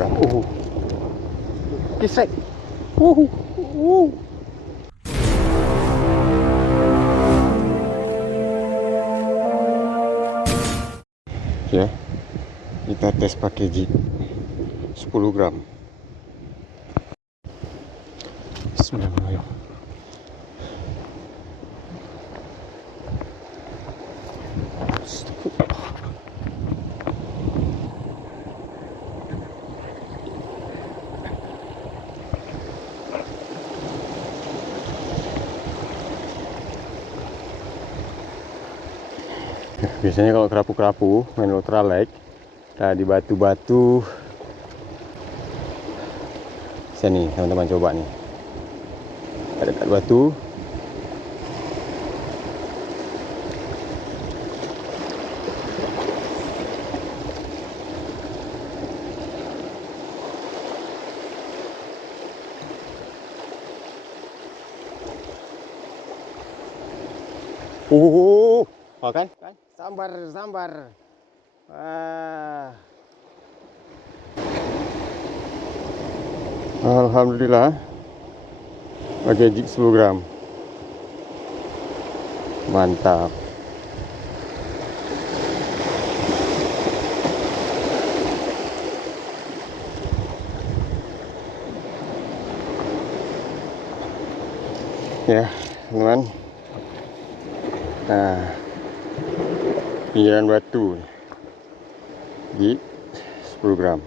udah. Kisek. Ya, kita tes pakai jig 10 gram. Bismillahirrahmanirrahim. Biasanya kalau kerapu-kerapu main ultralight, nah di batu-batu sini teman-teman, coba nih ada dekat batu. Makan? Sambar. Alhamdulillah, pakai jig 10 gram. Mantap. Ya, teman-teman. Nah, pinggiran batu di 10 gram,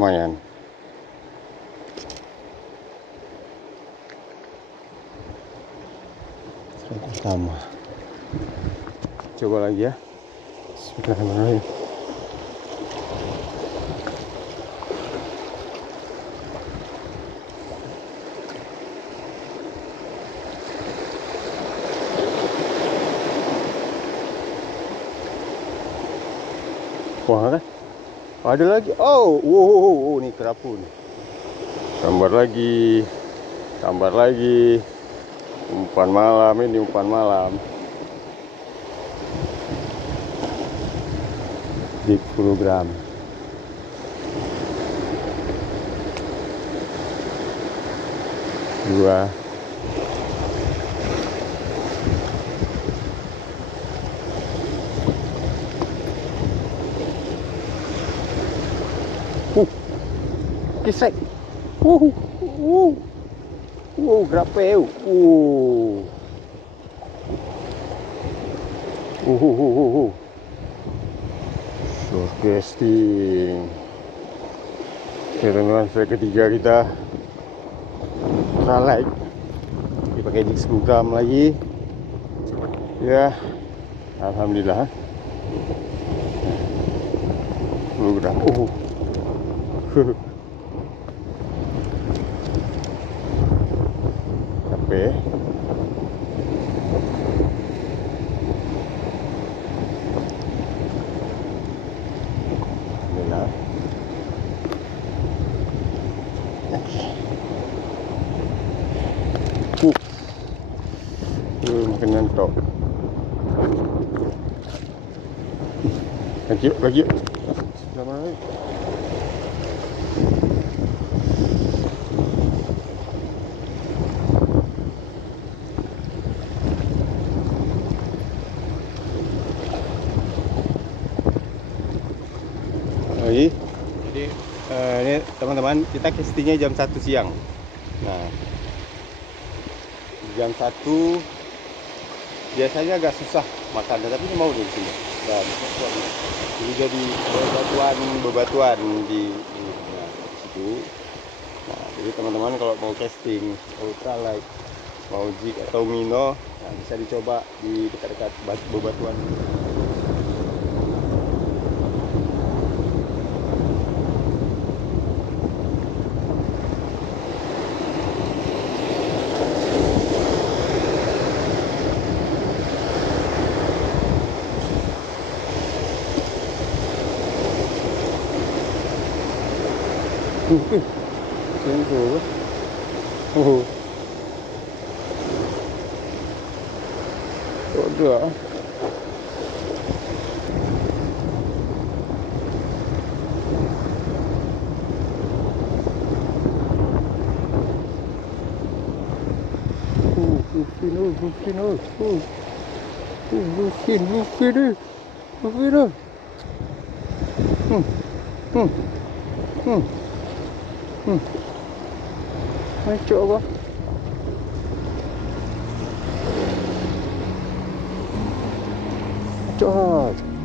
lumayan. Pertama, coba lagi ya. Bismillahirrahmanirrahim. Wah kan? Ada lagi. Wow, nih kerapu nih. Sambar lagi. Umpan malam ini, umpan malam. Di 10 gram. Dua. Kisek. Grapeu. Short casting. Oke teman-teman, saya ketiga kita ultralight dipakai jig 10 gram lagi ya. Alhamdulillah 10 gram. capek. Alhamdulillah. Makin ngantuk. Lagi yuk. Bismillahirrahmanirrahim. Jadi ini teman-teman, kita castingnya jam 1 siang. Nah, jam 1 biasanya agak susah makannya, tapi ini mau di sini. Dan ini jadi bebatuan di situ. Nah, jadi teman-teman kalau mau casting ultralight, mau jig atau mino, nah, bisa dicoba di dekat-dekat bebatuan. Sungguh. Udah. Rufin ơi. Rufin ơi. Rufin ơi. Hmm. Hmm. Hmm. Hmm. Macam apa? Macam